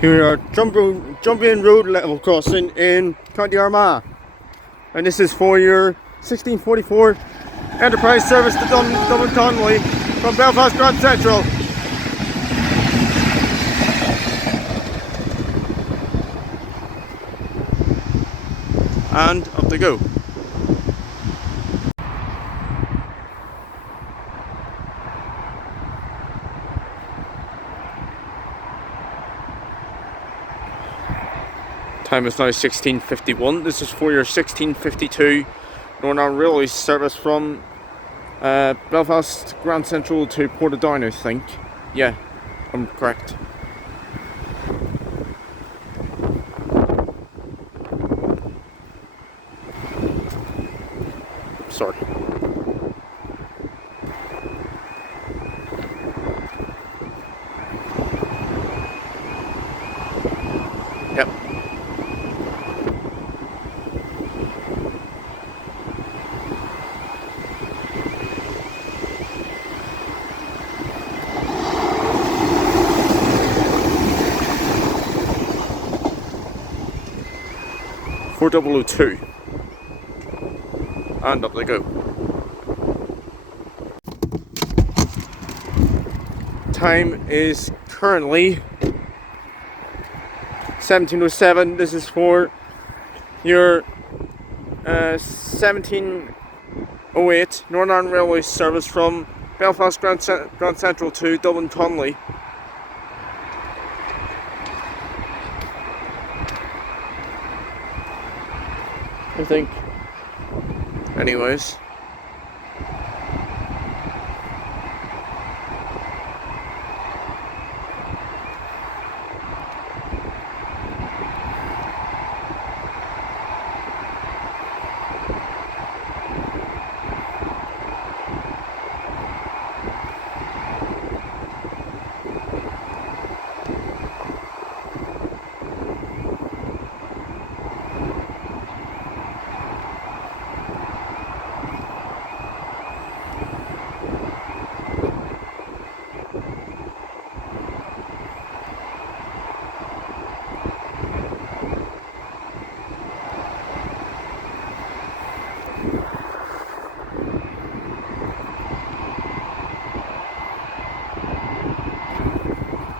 Here we are, Drumbane Road level crossing in County Armagh, and this is for your 1644 Enterprise service to Dublin Connolly from Belfast Grand Central. And up they go. Time is now 16:51. This is for your 16:52 Northern Ireland Railway service from Belfast Grand Central to Portadown, I think. Yeah, I'm correct. Sorry. Yep. For 002. And up they go. Time is currently 17:07. This is for your 17:08 Northern Ireland Railway service from Belfast Grand Central to Dublin Connolly. I think. Anyways.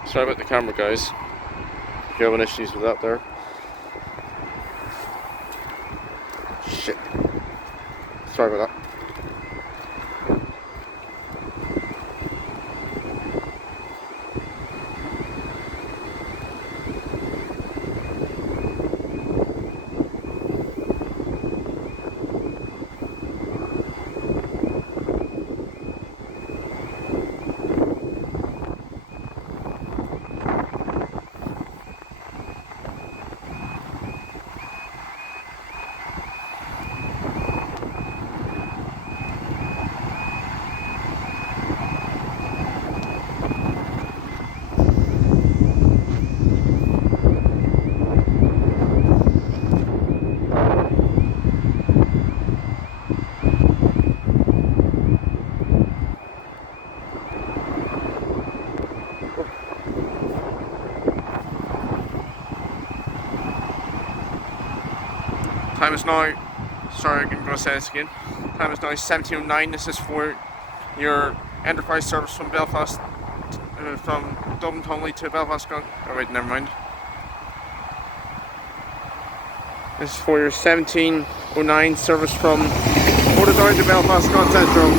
Sorry about the camera, guys. If you're having issues with that there. Shit. Sorry about that. Time is now, sorry, I'm going to say this again. Time is now 17:09. This is for your Enterprise service from Belfast, from Dublin Connolly to Belfast Grand. Oh wait, never mind. This is for your 17:09 service from Portadown to Belfast Grand Central.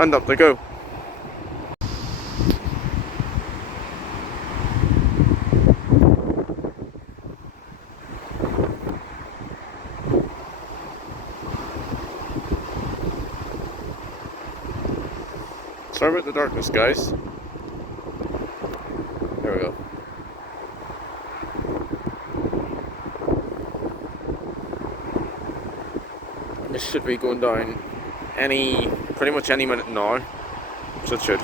And up they go. Sorry about the darkness, guys. There we go. This should be going down pretty much any minute now, so it should.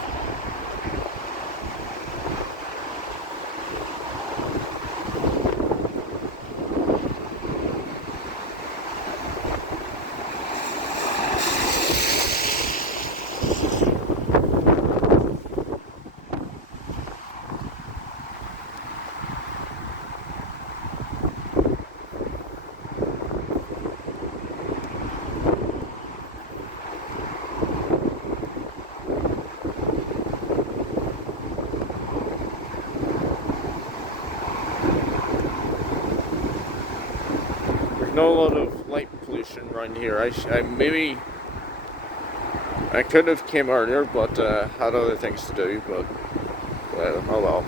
not a lot of light pollution around here. I maybe I could have came earlier, but had other things to do. But oh well.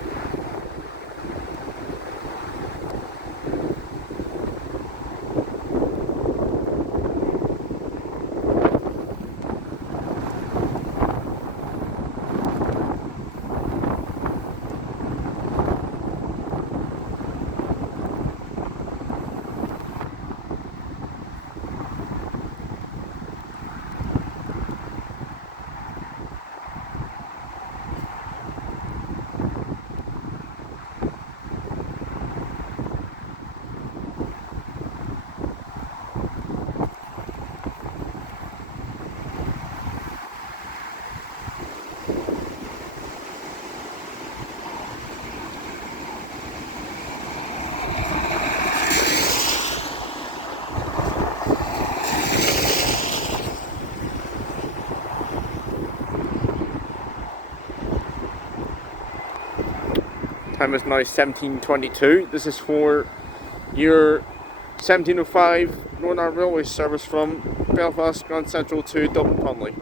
Time is now 17:22. This is for your 1705 Northern Ireland Railway service from Belfast Grand Central to Dublin Conley.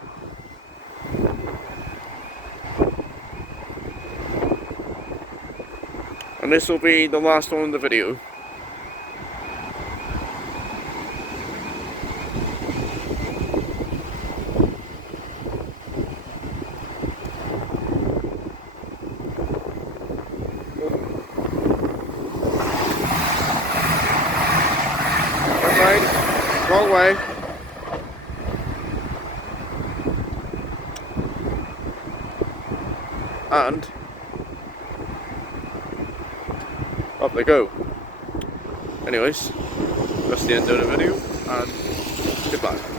And this will be the last one in the video. Wrong way. And up they go. Anyways, that's the end of the video, and goodbye.